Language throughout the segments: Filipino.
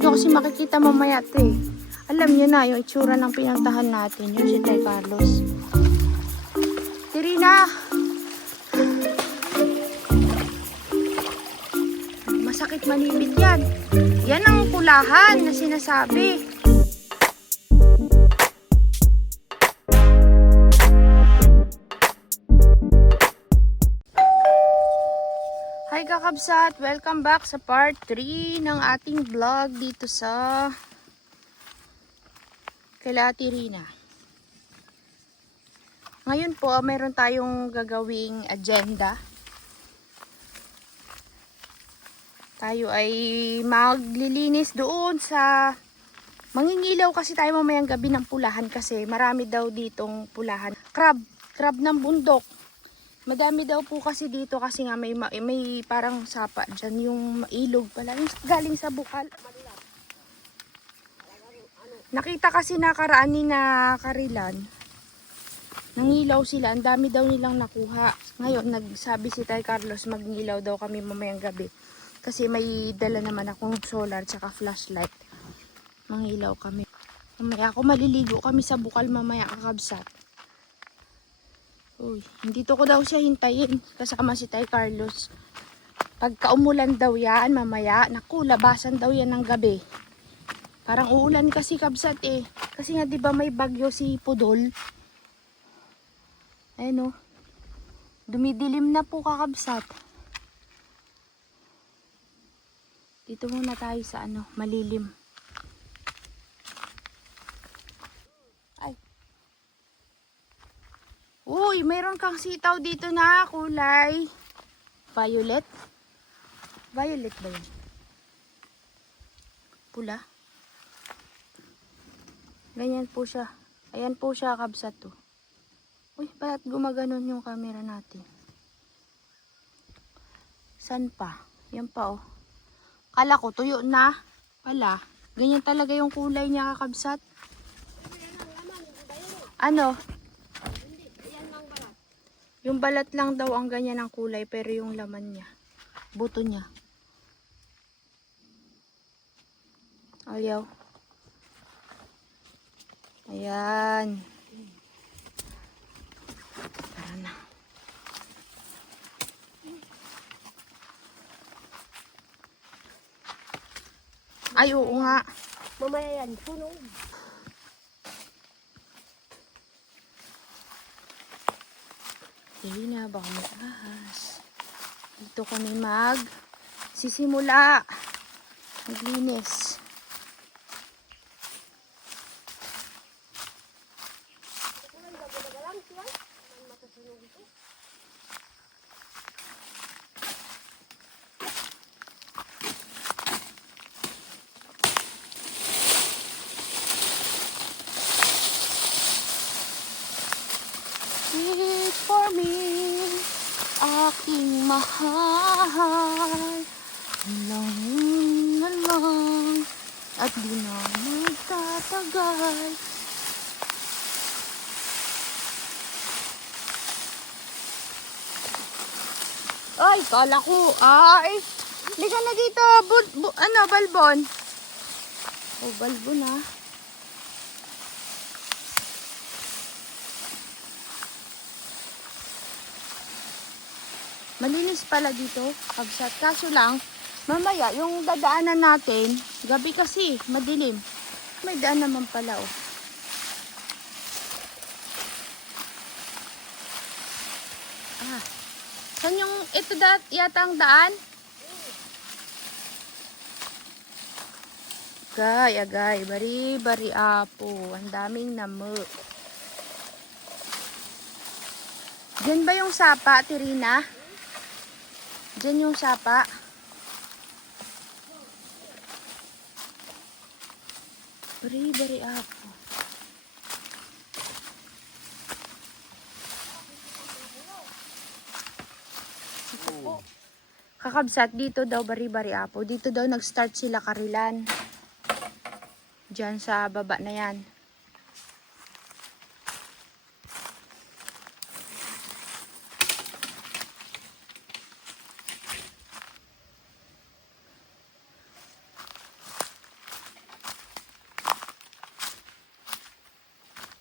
nyo kasi makikita mamaya ito eh. Alam nyo na yung itsura ng pinuntahan natin. Yun si Tay Carlos. Tirina! Masakit manipit yan. Yan ang pulahan na sinasabi. Hi kakabsat! Welcome back sa part 3 ng ating vlog dito sa kila Tirina. Ngayon po, meron tayong gagawing agenda. Tayo ay maglilinis doon sa mangingilaw kasi tayo mamayang gabi ng pulahan kasi marami daw ditong pulahan. Crab ng bundok. Madami daw po kasi dito kasi nga may parang sapa dyan, yung ilog pala, yung galing sa bukal. Nakita kasi nakaraan ni na Karilan, nangilaw sila, ang dami daw nilang nakuha. Ngayon nagsabi si Tay Carlos magngilaw daw kami mamayang gabi. Kasi may dala naman akong solar tsaka flashlight. Mangilaw kami. Mamaya ako maliligo kami sa bukal mamaya kakabsat. Uy, dito ko daw siya hintayin kasama si Tay Carlos. Pagka umulan daw yan mamaya, naku, labasan daw yan ng gabi. Parang uulan kasi kabsat eh. Kasi nga 'di ba may bagyo si Pudol. Ayun oh. Dumidilim na po kakabsat. Dito muna tayo sa malilim. Ay. Uy, mayroon kang sitaw dito na kulay violet. Violet ba yun? Pula. Ganyan po siya. Ayan po siya kabsat to. Uy, bakit gumaganon yung camera natin? San pa? Yan pa oh. Kala ko tuyo na pala. Ganyan talaga yung kulay niya kakabsat. Ano? Yung balat lang daw ang ganyan ang kulay pero yung laman niya, buto niya. Ayaw. Ayan. Tara na. Ay, oo nga. Mamaya yan, sunog. Hindi na, baka may ahas. Dito kami sisimula. Maglinis. Wait for me, aking mahal. Lang na lang, at di na magtatagal. Ay, kala ko, hindi ka na dito, balbon. Oh, balbon ah. Malinis pala dito, kabsat. Kaso lang, mamaya, yung dadaanan natin, gabi kasi, madilim. May daan naman pala, oh. Saan yung, ito yata ang daan? Agay, bari apo. Ang daming namuk. Diyan ba yung sapa, Tirina? Diyan yung sapa. Bari apo. Kakabsat, dito daw bari apo. Dito daw nag-start sila Karilan. Diyan sa baba na yan.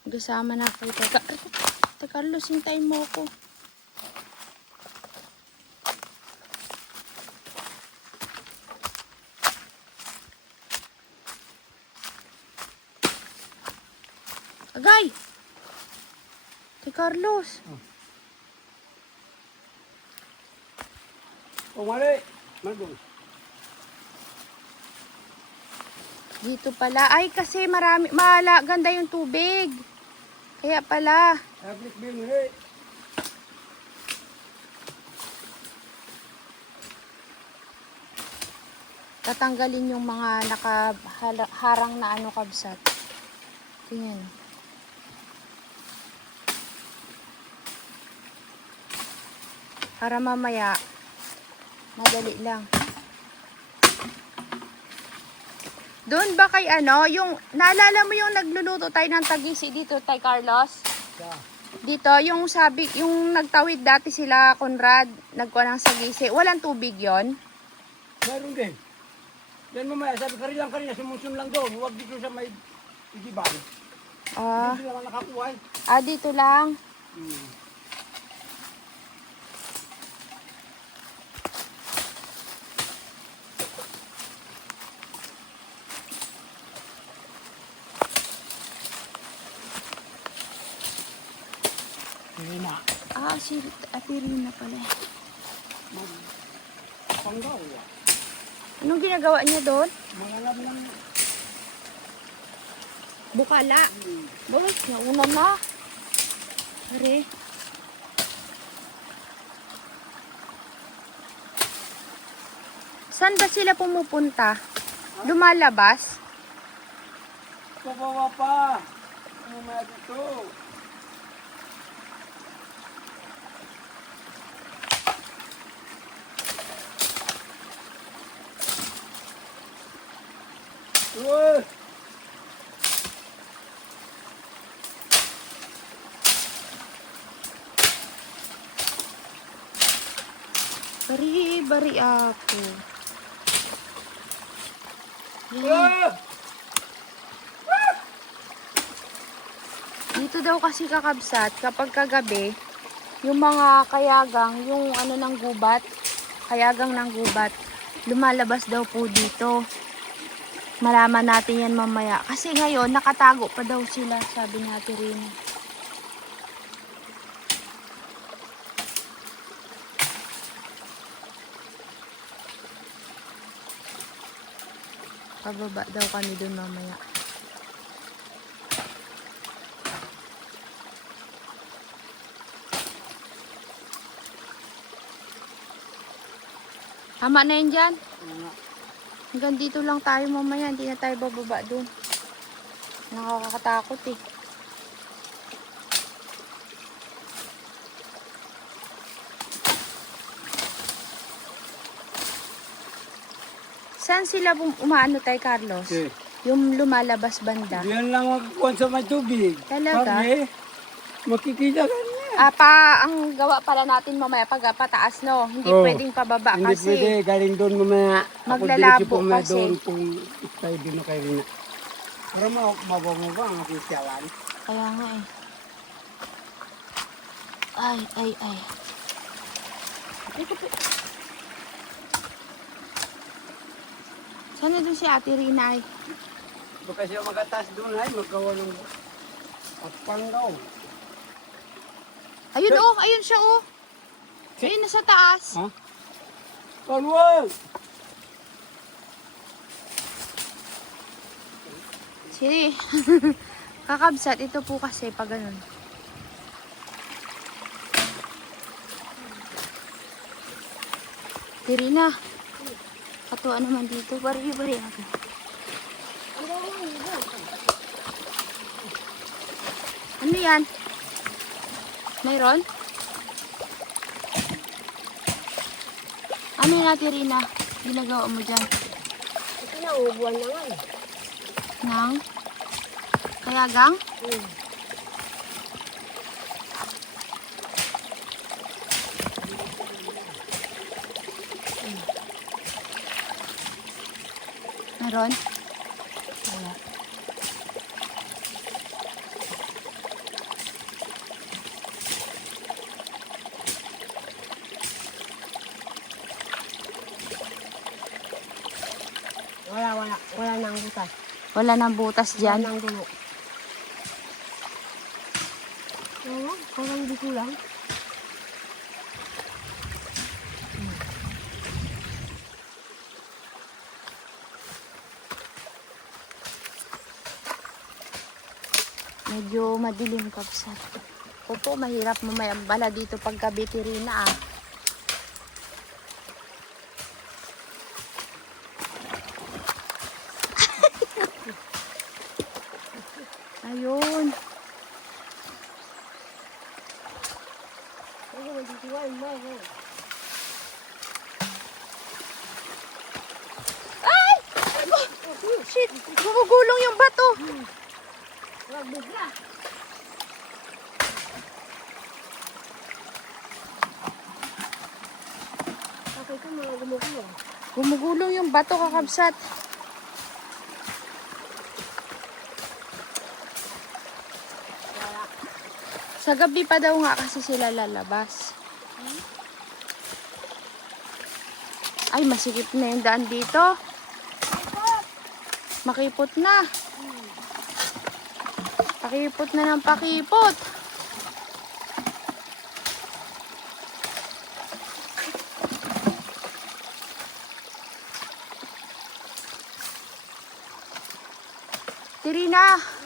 Kasama na kayo. Carlos, hintayin mo ako. Agay! Kay Carlos. Mali. Magong. Dito pala. Ay, kasi ganda yung tubig. Kaya pala. Ablik bin, hey. Tatanggalin yung mga nakaharang na kabsat. Tingnan. Para mamaya, madali lang. Doon ba kay yung, naalala mo yung nagluluto tayo ng tagisi dito, tay Carlos? Yeah. Dito, yung nagtawid dati sila, Conrad, nagkuha ng sagisi. Walang tubig yon. Meron din. Yan mamaya, sabi kanina, sumusun lang doon. Huwag dito sa may igiban. Hindi naman nakakuha eh. Dito lang. Rina. Si Ate Rina pala. Panggaw. Anong ginagawa niya doon? Mangalab lang. Bukala. Bakit? Nauna na. Pare. Saan ba sila pumupunta? Lumalabas? Pabawa pa. Mamaya dito. Uy! Bari ako. Dito daw kasi kakabsat, kapag kagabi, yung mga kayagang, yung ng gubat, kayagang ng gubat, lumalabas daw po dito. Malaman natin yan mamaya. Kasi ngayon, nakatago pa daw sila, sabi natin rin. Pababa daw kami dun mamaya. Tama na yun dyan. Hanggang dito lang tayo mamaya. Hindi na tayo bababa dun. Nakakatakot eh. Saan sila umaano tayo, Carlos? Okay. Yung lumalabas banda. Diyan lang magkuhan sa may tubig. Talaga? Kami, makikita ka niya. Ang gawa pala natin mamaya pag pataas, no? Hindi pwedeng pababa Hindi kasi pwede, galing doon mamaya. maglalabo Ako diretso kasi. doon kung tayo din na kayo rin. Para mabango ba ang aking siyawan? Kaya nga eh. Ay. Sana doon si Ate Rina ay? Baka siya magatas doon ay magkawa ng pagpanggaw. Ayun siya oh. Ayun nasa taas. Ha? Kalwal! Sige. Kakabsat, ito po kasi pag ganun. Tirina. Katuwa naman dito. Bari ako. Ano yan? Mayroon? Ano na, Tirina? Ginagawa mo dyan? Ito na, ubuan na nga eh. Nang? Kayagang? Meron? Wala. Wala nang butas. Wala nang butas Wala dyan. nang dulo. Oo, parang di kulang. Medyo madilim kabsat. Opo, mahirap mamayang bala dito pag gabi, Tirina ah. Ayun. Ako, magtitiwain mo. Ay! Oh, shit! Gumugulong yung bato. Wag bigla. Bakit ka mga gumugulong? Gumugulong yung bato, kakabsat. Sa gabi pa daw nga kasi sila lalabas. Ay, masikip na yung daan dito. Makipot na. Pakipot na ng pakipot. Tirina.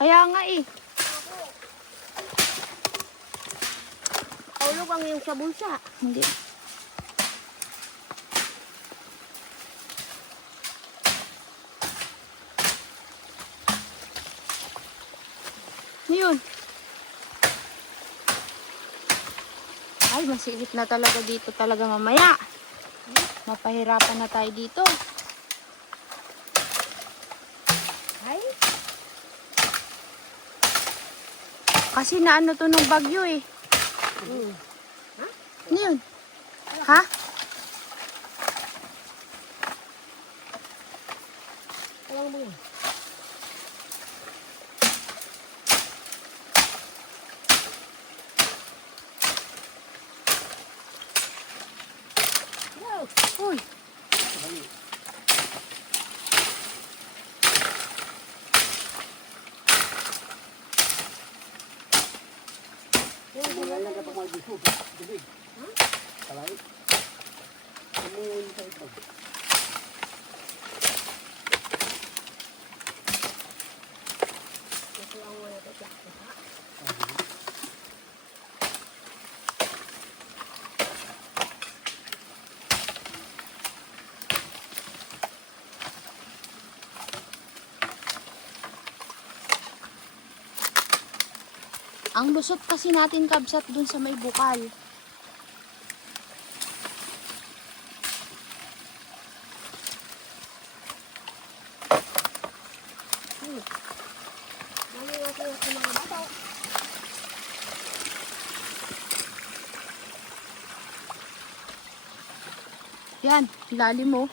Kaya nga eh. Ulog ang iyong sa bulsa. Hindi. Yun. Ay, masilip na talaga dito talaga mamaya. Mapahirapan na tayo dito. Ay, Kasi naano to nung bagyo eh. Ano yun? Ha? alam mo yun. Uy. Kalay na kapag may biso. Tubig. Kalay. Ano yung sa ito? Ang lusot kasi natin kabsat dun sa may bukal. Dami natin yung mga bata. Yan, lalim mo.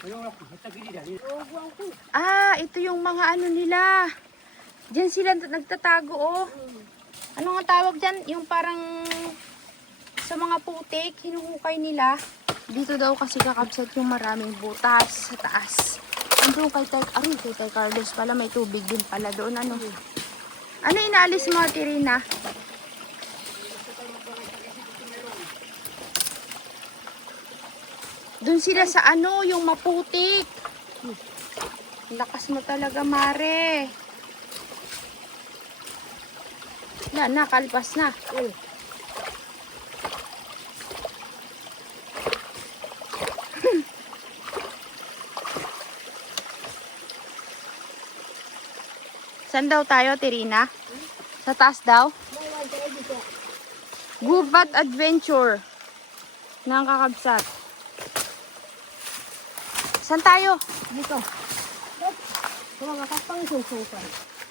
Ayun ako. Basta gili dyan. Ah, ito yung mga ano nila. Diyan sila nagtatago oh. Ano nga tawag dyan? Yung parang sa mga putik, hinuhukay nila. Dito daw kasi kakabsat yung maraming butas sa taas. Andun kay Tay Carlos pala, may tubig din pala doon. Ano inaalis mo, Tirina? Doon sila sa ano, yung maputik. Lakas mo talaga, Mare. Nakalpas na. Saan daw tayo, Tirina? Sa taas daw? Gubat Adventure ng kakabsat. Saan tayo? Dito. Mga kapang susukan.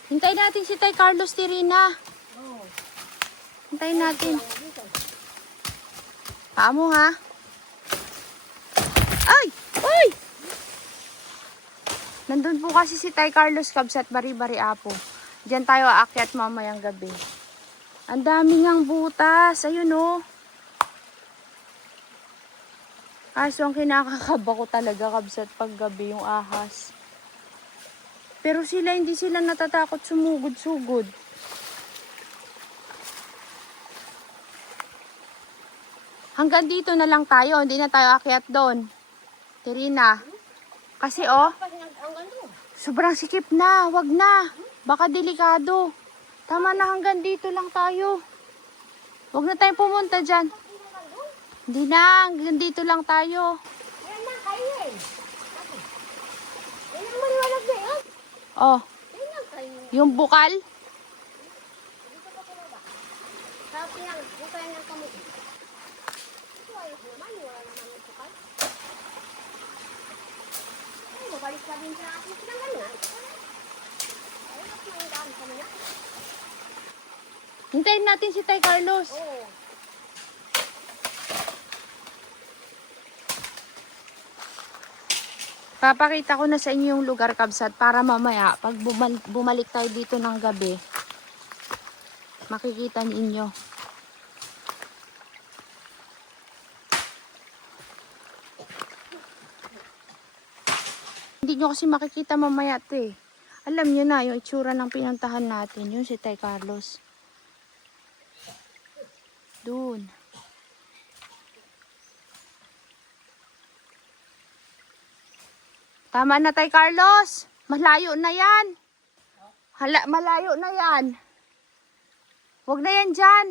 Hintayin natin si Tay Carlos Tirina. Oo. Hintayin natin. Dito. Paa mo ha. Ay! Uy! Nandun po kasi si Tay Carlos Kabs at Bari-Bari Apo. Diyan tayo aakyat mamayang gabi. Ang dami ngang butas. Ayun oh. Kaso ang kinakakaba ko talaga Kabs at paggabi yung ahas. Pero sila hindi sila natatakot sumugod-sugod. Hanggang dito na lang tayo. Hindi na tayo aakyat doon. Tirina. Kasi oh. Ang ganda. Sobrang sikip na, wag na. Baka delikado. Tama na hanggang dito lang tayo. Wag na tayong pumunta dyan. Hindi na, hanggang dito lang tayo. Yan na, kayo eh. Yan ang maliwanag na yun. Oh, Yan lang kayo. yung bukal. Dito ka pumaba. Tapos yan, dito yan ang kamuti. Ito ayos naman, wala naman yung bukal. Ay, mabalik ka din sa akin pinanggalingan. Ay, mas may daan kami na. Hintayin natin si Tay Carlos. Oo. Papakita ko na sa inyo yung lugar, Kabsat, para mamaya, pag bumalik tayo dito ng gabi, makikita ninyo. Hindi nyo kasi makikita mamaya ito eh. Alam nyo na yung itsura ng pinuntahan natin, yung si Tay Carlos. Doon. Tama na Tay Carlos. Malayo na yan. Malayo na yan. Huwag na yan dyan.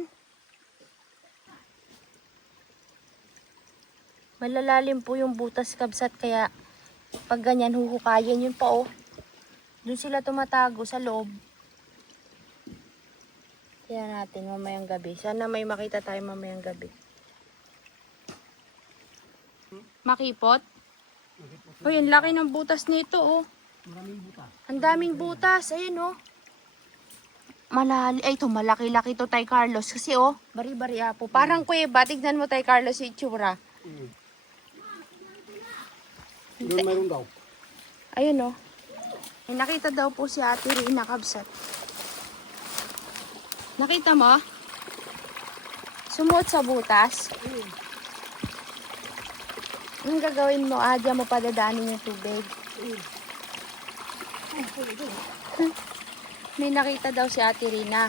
Malalalim po yung butas Kabsat kaya pag ganyan huhukayin yun pa oh. Doon sila tumatago sa loob. Kaya natin mamayang gabi. Sana may makita tayo mamayang gabi. Makipot? Hoy, ang laki ng butas nito, oh. Maraming butas. Ang daming butas. Ayun, oh. Ay, ito, malaki-laki to, Tay Carlos. Kasi, oh, bari-bari apo. Parang kuweba. Tignan mo, Tay Carlos, yung itsura. Doon mayroon daw. Ayun, oh. May nakita daw po si Ate Rina Kabsat. Nakita mo? Sumuot sa butas. Anong gagawin mo? Diyan mo padadaanin yung tubig. May nakita daw si Ate Rina.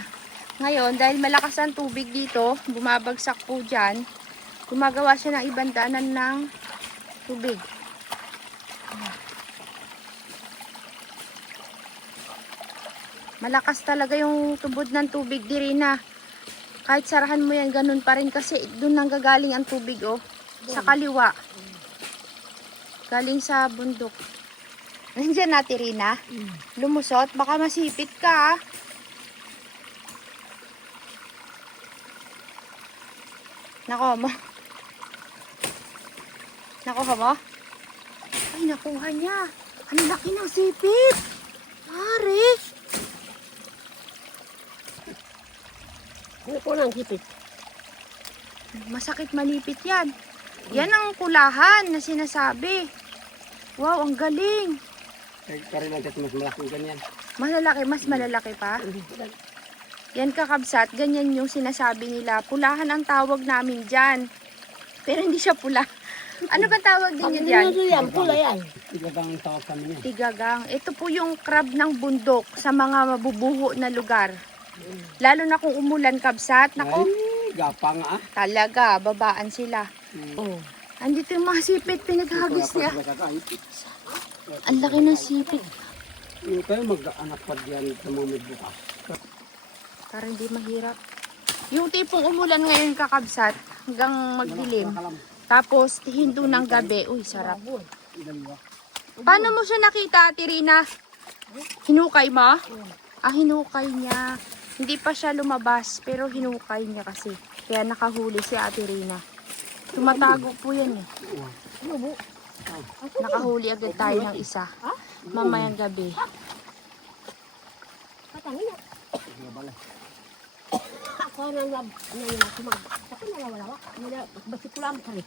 Ngayon, dahil malakas ang tubig dito, bumabagsak po dyan, gumagawa siya ng ibang daanan ng tubig. Malakas talaga yung tubod ng tubig di Rina. Kahit sarahan mo yan, ganun pa rin kasi doon nang gagaling ang tubig, oh. Sa kaliwa. Galing sa bundok. Nandiyan natin, Rina. Lumusot. Baka masipit ka, ah. Nako mo. Nakuha mo? Ay, nakuha niya. Ang laki ng sipit. Pare. Ano po ng sipit? Masakit manipit yan. Yan ang kulahan na sinasabi. Wow, ang galing. Kaya lang kasi mas malaking ganyan. Malalaki, mas malalaki pa. Yan kakabsat, ganyan yung sinasabi nila. Pulahan ang tawag namin dyan. Pero hindi siya pula. Ano ba tawag din yun dyan? Ano yan? Pula yan. Tigagang ang tawag kami niya. Tigagang. Ito po yung crab ng bundok sa mga mabubuho na lugar. Lalo na kung umulan kabsat. Nako, Ay, gapang ah. talaga, babaan sila. Oh. Andito yung mga sipit, pinaghagis niya. Ang laki ng sipit. Yung tayo mag-anak pa diyan sa mga may bukas. Para hindi mahirap. Yung tipong umulan ngayon kakabsat, hanggang magdilim. Tapos hinto ng gabi. Uy, sarap. Paano mo siya nakita, Ate Rina? Hinukay mo? Ah, hinukay niya. Hindi pa siya lumabas, pero hinukay niya kasi. Kaya nakahuli si Ate Rina. Tumatago po yan eh. Nakahuli agad tayo ng isa. Mamayang gabi. Patangin na. Ako nang lab na yun ako mag. Ako nalawa-lawa. Basi ko lang kali.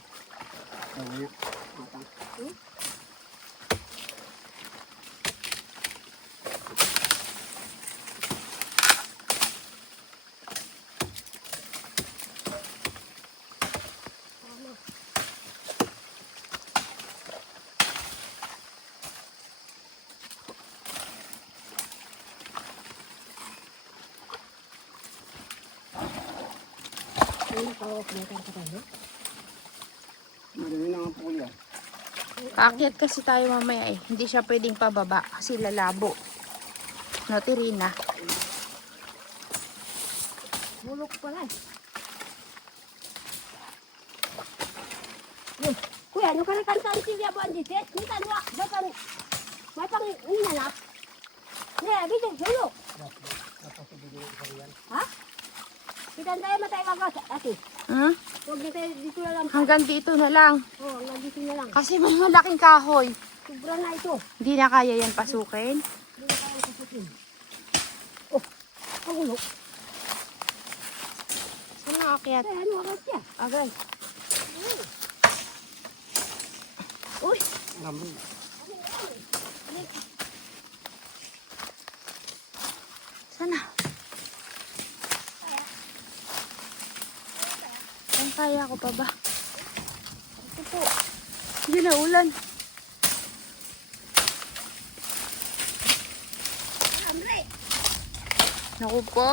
Madali na ang pulo. Kaakyat kasi tayo mamaya eh. Hindi siya pwedeng pababa kasi lalabo. No, Tirina? Mulok pala eh. Kuya, ano ka nakantaan siya ba ang diset? Ni kanwa, dapan may pang inalap. Ne, bitin sulo. Ha? Bitan tayo matay wagas, ate. Hmm? Huwag na tayo dito na lang. Hanggang dito na lang. Oh, hanggang dito na lang. Kasi may malaking kahoy. Sobra na ito. Hindi na kaya yan pasukin. Hindi na tayo kasukin. Oh, pangulok. Saan nakaakyat? Ay, ano agad siya? Agad. Uy, Sana. Saan kaya ko pa ba? Ito po. Hindi na ulan. Amre. Naku po.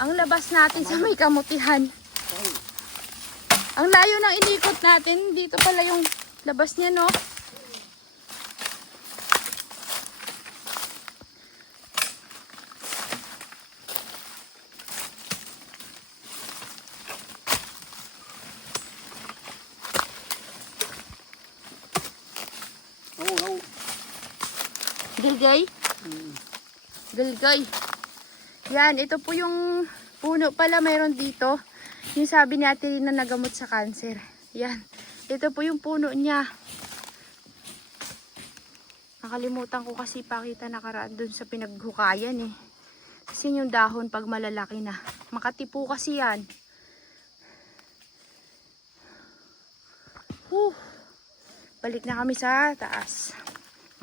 Ang labas natin sa may kamutihan. Ang layo ng inikot natin. Dito pala yung labas niya, no? Oo. Gilgay? Gilgay. Yan, ito po yung puno pala mayroon dito. Yung sabi ni Ate Rina na gamot sa cancer. Yan. Ito po yung puno niya. Nakalimutan ko kasi pakita nakaraan dun sa pinaghukayan eh. Kasi yung dahon pag malalaki na. Makatipo kasi yan. Balik na kami sa taas.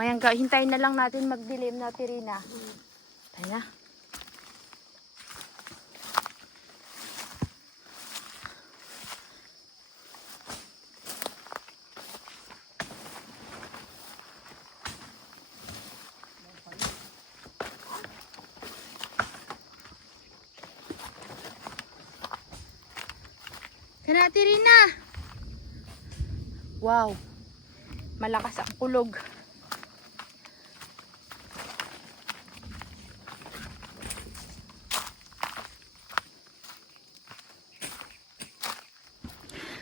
Mayangga, hintayin na lang natin magdilim na, Ate Rina. Tayo na. Kana, Ate Rina. Wow. Malakas ang kulog.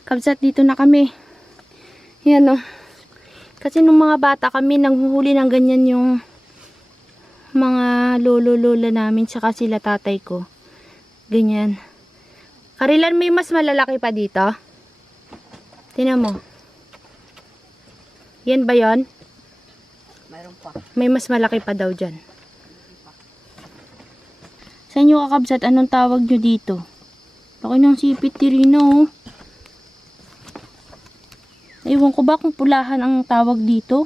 Kabsat, dito na kami. Yan o. Kasi nung mga bata kami, nanghuhuli ng ganyan yung mga lolo-lola namin, tsaka sila tatay ko. Ganyan. Karilan, may mas malalaki pa dito. Tingnan mo. Yan ba yon? mayroon pa. May mas malaki pa daw dyan. Sa inyo kakabsat, anong tawag nyo dito? Laki ng sipit, Tirina, oh. Ewan ko ba kung pulahan ang tawag dito?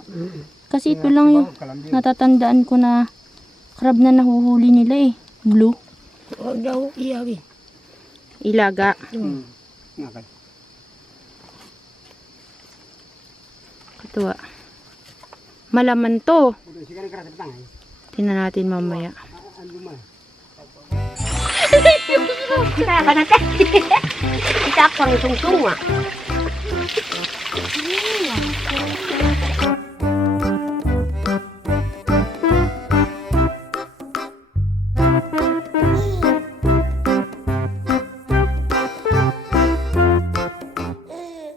Kasi ito lang yung natatandaan ko na crab na nahuhuli nila eh. Blue. Huwag daw iyawin. Ilaga. Okay. Katuwa. Malaman to. Sige na karasa petang. Tingnan natin mamaya. Kita ka natin. Kita ako ang sungsung ah.